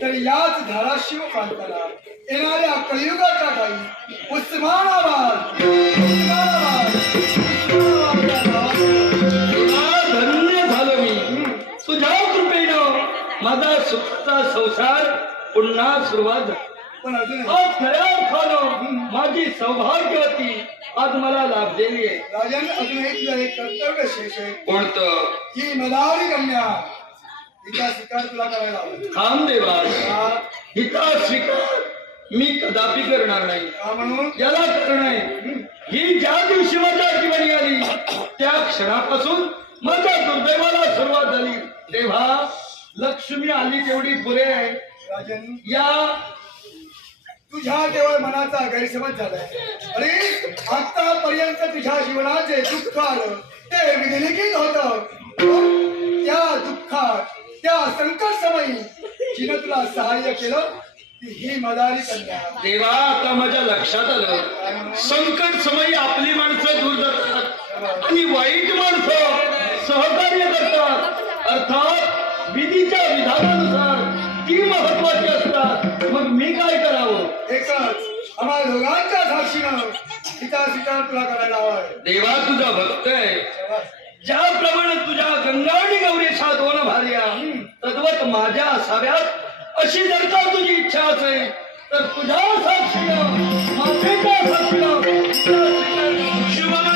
तर याच धाराशिव प्रांताला येणाऱ्या कलियुगाच्या काही उस्मानाबाद धन्य झालो मी तुझ्या कृपेनं माझा सुखाचा संसार पुन्हा सुरुवात झाली. पण अजून आज खऱ्या अर्थानं माझी सौभाग्यवती आज मला लाभलेली आहे. राजन अजूनही तुझं एक कर्तव्य शेष आहे. कोणतं? ही मदारी कन्या हिचा स्वीकार तुला करायला हवा. थांब देवा, का? हिचा स्वीकार मी कदापि करणार नाही. का म्हणून? याला कारण आहे, ही ज्या दिवशी माझ्या जीवनी आली त्या क्षणापासून माझ्या दुर्दैवाला सुरुवात झाली. देवा, लक्ष्मी आली तेवढी पुरे आहे. राजन या तुझ्या केवळ मनाचा गैरसमज झालाय. अरे आतापर्यंत तुझ्या जीवनात जे दुःख आलं ते विधिलिखित होतं. त्या दुःखात त्या संकट समयी जिने तुला सहाय्य केलं ती ही मदारी कन्या. देवा, आता माझ्या लक्षात आलं, संकट समयी आपली माणसं दूर जातात आणि वाईट माणसं सहकार्य करतात. अर्थात विधीच्या विधानानुसार ती महत्वाची असतात. मग मी काय करावं? एकच आम्हा दोघांच्या साक्षीनं तिचा स्वीकार तुला करायला हवाय. देवा, तुझा भक्त आहे. ज्याप्रमाणे तुझ्या गंगा आणि गौरीच्या दोन भार्या तद्वत माझ्या असाव्यात अशी जर का तुझी इच्छा असेल तर तुझ्या साक्षीनं माझ्या साक्षीनं शिवाय